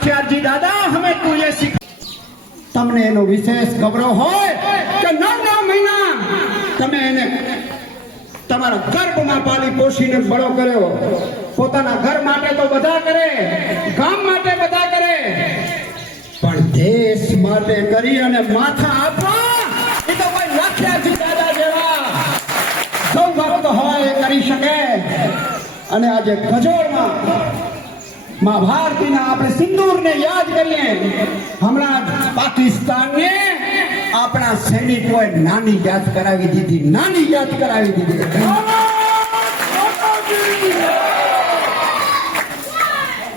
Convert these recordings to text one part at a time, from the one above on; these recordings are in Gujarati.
लाखियारजी दादा हमें तू ये सीख तमने एनो विशेष गौरव होय के 9 महीना तमे एने તમારા ગર્ભમાં પાલી પોષીને બળો કર્યો પોતાના ઘર માટે તો બધા કરે ગામ માટે બધા કરે પણ દેશ માટે કરી અને માથા આપવા એ તો કોઈ લાખિયારજી દાદા જેવા સૌ ભક્ત હોય એ કરી શકે અને આજે ગજોળમાં માં ભારતીના આપણે સિંદૂરને યાદ કરીએ હમણાં પાકિસ્તાનને આપણા સૈનિકોએ નાની યાદ કરાવી દીધી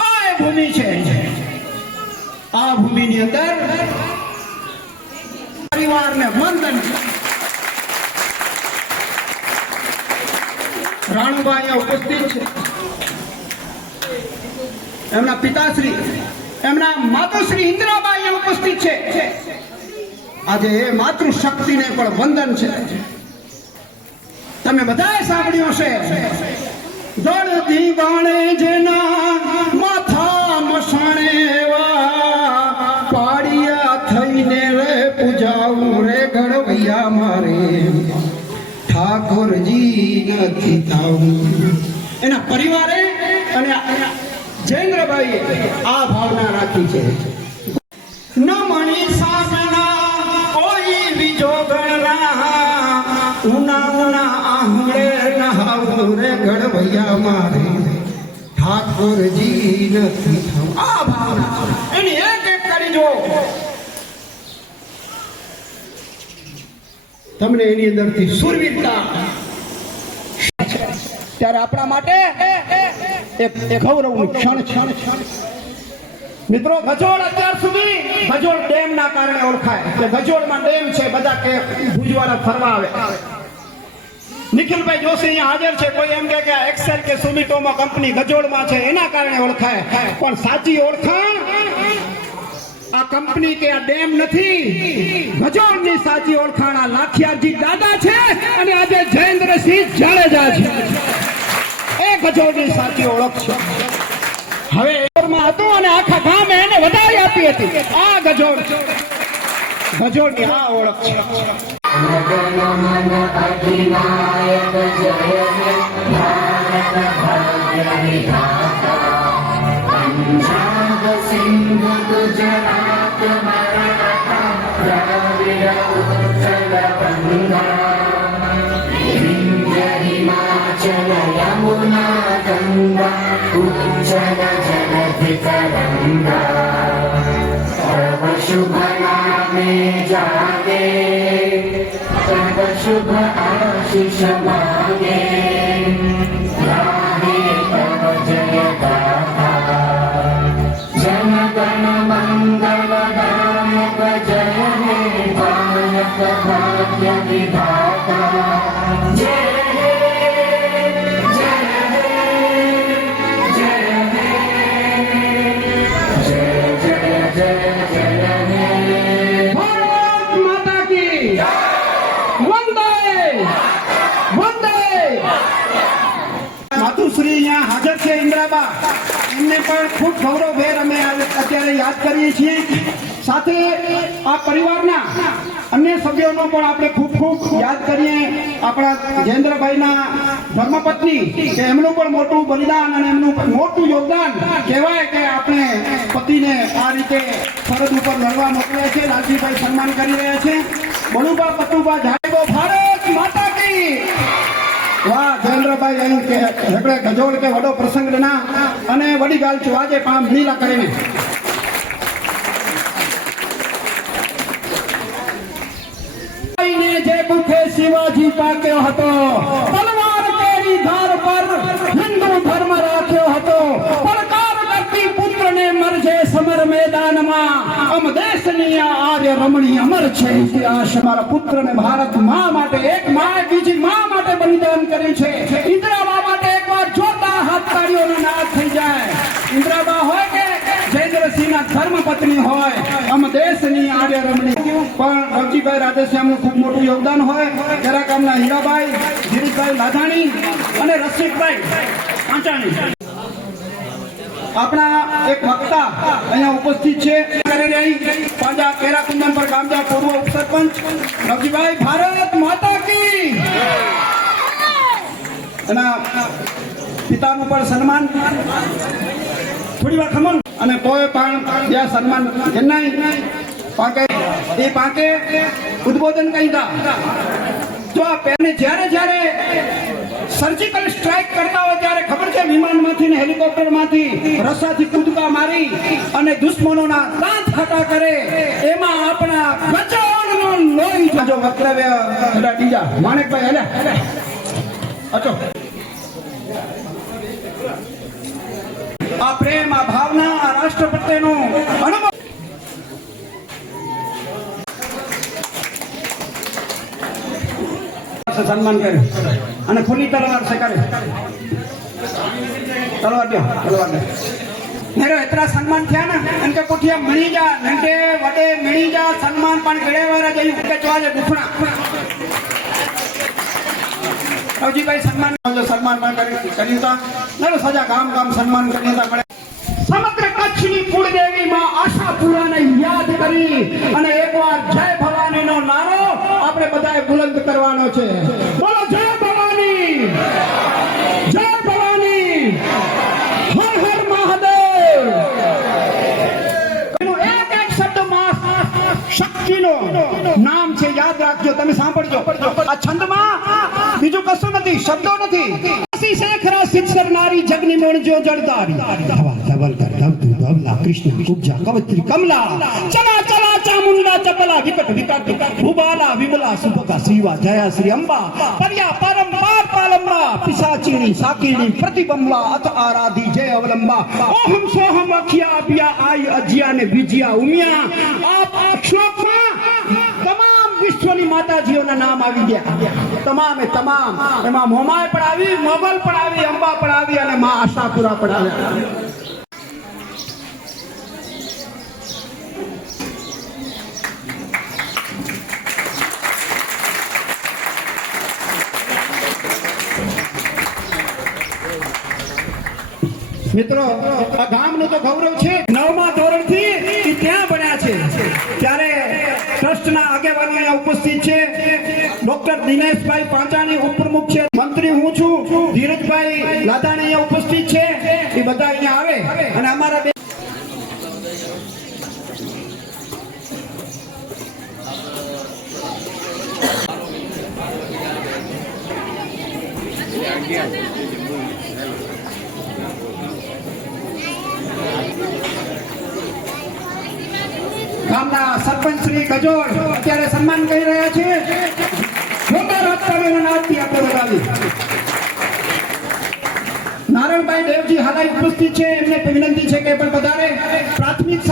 આ ભૂમિ છે આ ભૂમિની અંદર પરિવારને વંદન રાણુબાઈ ઉપસ્થિત છે એમના પિતાશ્રી એમના માતુશ્રી ઇન્દ્રાબાઈ ઉપસ્થિત છે આજે એ માતૃશક્તિને પણ વંદન છે તમે બધાએ સાંભળ્યું હશે દોડતી બાણે જેના માથા મસાણે એવા પાડિયા થઈને રે પૂજાવું રે ગણવૈયા મારે ઠાકોરજી નથી થાવું એના પરિવારે અને જયેન્દ્રભાઈએ આ ભાવના રાખી છે ન મણી સાગના કોઈ બીજો ગણરા ઉના ઉના આહુડે નહાવું રે ગણવૈયા મારે ઠાકોરજી નથી થાવું આ ભાવના એની એક કરી જો તમને એની અંદરથી સુરવીરતા ત્યારે આપણા માટે એક ગૌરવની ક્ષણ મિત્રો ગજોળ અત્યાર સુધી ગજોળ ડેમ ના કારણે ઓળખાય કે ગજોળમાં ડેમ છે બધા કે ભુજવાળા ફરવા આવે નિખિલભાઈ જોશી અહીંયા હાજર છે કોઈ એમ કે એક્સેલ કે સુમિટોમો કંપની ગજોળમાં છે એના કારણે ઓળખાય પણ સાચી ઓળખાણ આ કંપની કે આ ડેમ નથી ગજોળની સાચી ઓળખાણ આ લાખિયારજી દાદા છે અને આજે જયેન્દ્રસિંહ જાડેજા છે એ ગજોળની સાચી ઓળખ છે હવે એરમાં હતું અને આખા ગામે એને વધારી આપી હતી આ ગજોળની આ ઓળખ છે સિંધુ ગુજરાત મરાઠા દ્રાવિડ ઉત્કલ બંગા વિંધ્ય હિમાચલ યમુના ગંગા ઉચ્ચલ જલધિ તરંગા સર્વ શુભ નામે જાગે સર્વ શુભ આશીષ માગે ગાહે તવ જય ગાથા जन गण मंगल दायक जय हे दायक भाग्य विधाता जय हे जय हे जय हे जय जय जय जय हे भारत माता की वंदे वंदे मातुश्री यहाँ हाजर છે ઇન્દ્રાબા એમને પણ ખૂબ ગૌરવભેર અમે અત્યારે યાદ કરીએ છીએ સાથે આ પરિવારના અન્ય સભ્યોનો પણ આપણે ખૂબ ખૂબ યાદ કરીએ આપણા જયેન્દ્રભાઈના ધર્મપત્ની કે એમનું પણ મોટું બલિદાન અને એમનું મોટું યોગદાન કહેવાય કે આપણે પતિને આ રીતે ફરજ ઉપર લડવા મોકલે છે લાલજીભાઈ સન્માન કરી રહ્યા છે બળુબા પતુબા જાયબો ભારત માતા કી વાહ જયેન્દ્રભાઈ અહીં કે ઝઘડે ગજોળ કે વડો પ્રસંગ ના અને વડી ગાલ છું આજે પામ લીલા કરીને જે ભૂખે શિવાજી પાક્યો હતો તલવાર કેરી ધાર પર હિન્દુ ધર્મ રાખ્યો હતો પડકાર કરતી પુત્રને મરજે સમર મેદાનમાં અમ દેશની આર્ય રમણી અમર છે ઇતિહાસ મારા પુત્રને ભારત મા માટે એક માએ બીજી મા માટે બલિદાન કર્યું છે ઇન્દ્રાબા માટે એકવાર જોતા હાથ તાળીઓનો નાદ થઈ જાય ઇન્દ્રાબા હોય કે જયેન્દ્રસિંહના ધર્મપત્ની હોય અમ દેશની આર્ય રમણી પણ રવજીભાઈ રાધેશ્યામનું ખૂબ મોટું યોગદાન હોય જરા ગામના હીરાભાઈ ગિરીશભાઈ લાધાણી અને રસિકભાઈ પાંચાણી આપણા એક વક્તા અહીંયા ઉપસ્થિત છે કરી રહી પાંજા કેરા કુંદન પર ગામજા પૂર્વ ઉપસરપંચ રવજીભાઈ ભારત માતા કી એના પિતાનું પણ સન્માન થોડી વાર ખમણ અને કોઈ પણ બે સન્માન જન્નાઈ પાકે એ પાકે ઉદ્બોધન કહીતા જો આ પહેલે જ્યારે સર્જિકલ સ્ટ્રાઇક કરતા હોય ત્યારે ખબર છે વિમાનમાંથી ને હેલિકોપ્ટરમાંથી રસાથી કૂદકા મારી અને દુશ્મનોના દાંત ખાટા કરે એમાં આપણા ગજાનનો લોહી જો વક્તવ્ય હડા બીજા માણેકભાઈ હલ્યા અચો આ પ્રેમ આ ભાવના આ રાષ્ટ્ર પ્રત્યેનો અનુભવ સન્માન કર્યું અને ખુલ્લી તલવાર से करे तलवार दो मेरे इतना सम्मान થયા ને इनके कोठिया मिली जा नंटे वडे मिली जा सम्मान पण गळे वाला जई के चवाजे दुखणा रवजी भाई सम्मान जो सम्मान पण करीता नरो सजा गाम सम्मान करीता પડે સમગ્ર કચ્છની કુળદેવી માં આશાપુરાને યાદ કરી અને એકવાર જય ભવાનીનો નારો આપણે બધાએ બુલંદ કરવાનો છે બોલો જય ભવાની હર હર મહાદેવ એનો એક શબ્દમાં શક્તિનો નામ છે યાદ રાખજો તમે સાંભળજો આ છંદમાં બીજું કશું નથી શબ્દો નથી શેખરા સિત્સર નારી જગની મોણ જો જળદારી ધવા ધવલ કર ધમતુ ધવલા કૃષ્ણ કુબ્જા કવત્રી કમલા ચલા ચલા ચામુંડા ચપલા વિકટ વિકટ ભૂબાલા વિમલા સુભગા શિવા જયા શ્રી અંબા પર્યા પરંપાર પાલંબા પિશાચીની સાકીની પ્રતિબંબા અત આરાધી જય અવલંબા ઓહમ સોહમ અખિયા અભિયા આય અજિયા ને વિજયા ઉમિયા આ શ્લોકમાં તમામ વિશ્વની માતાજીઓના નામ આવી ગયા તમામે તમામ એમાં મોમાય પણ આવી મોગલ પણ આવી અંબા પણ આવી અને માં આશાપુરા પણ આવ્યા મિત્રો આ ગામનું તો ગૌરવ છે 9મા ધોરણથી ત્યાં ભણ્યા છે ત્યારે ટ્રસ્ટના આગેવાનો અહીંયા ઉપસ્થિત છે ડોક્ટર દિનેશભાઈ પાંચાણી ઉપપ્રમુખ છે મંત્રી હું છું ધીરજભાઈ લાદાણી અહીંયા ઉપસ્થિત છે એ બધા અહીંયા આવે અને અમારા ગામના સરપંચ શ્રી ગજોડ અત્યારે સન્માન કરી રહ્યા છે જોરદાર આપતાવેના નાદથી આપણે બતાવી નારાયણભાઈ દેવજી હાલ ઉપસ્થિત છે એમને વિનંતી છે કે પણ વધારે પ્રાથમિક